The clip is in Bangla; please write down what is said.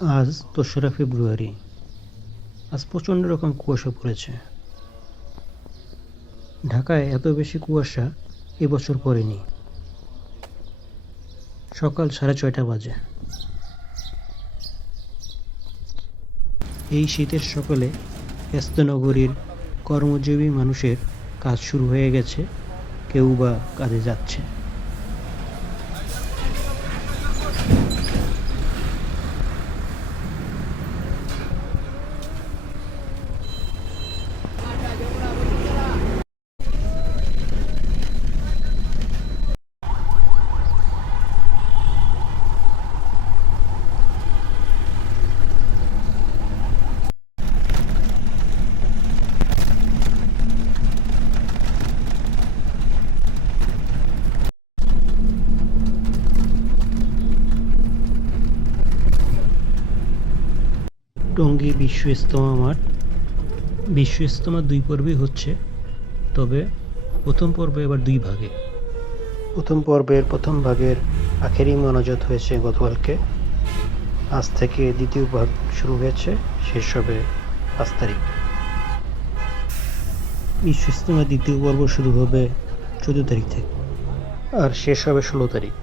আজ ২রা ফেব্রুয়ারি। আজ প্রচণ্ড রকম কুয়াশা পড়েছে। ঢাকায় এত বেশি কুয়াশা এবছর পড়েনি। সকাল ৬:৩০ বাজে। এই শীতের সকালে ব্যস্ত নগরীর কর্মজীবী মানুষের কাজ শুরু হয়ে গেছে, কেউ বা কাজে যাচ্ছে। টঙ্গী বিশ্ব ইজতেমা মাঠ। বিশ্ব ইজতেমা ২ পর্বেই হচ্ছে, তবে প্রথম পর্ব এবার ২ ভাগে। প্রথম পর্বের প্রথম ভাগের আখেরি মোনাজাত হয়েছে গতকালকে। আজ থেকে দ্বিতীয় ভাগ শুরু হয়েছে, শেষ হবে ৫ তারিখ। বিশ্ব ইজতেমা দ্বিতীয় পর্ব শুরু হবে ১৪ তারিখ থেকে আর শেষ হবে ১৬ তারিখ।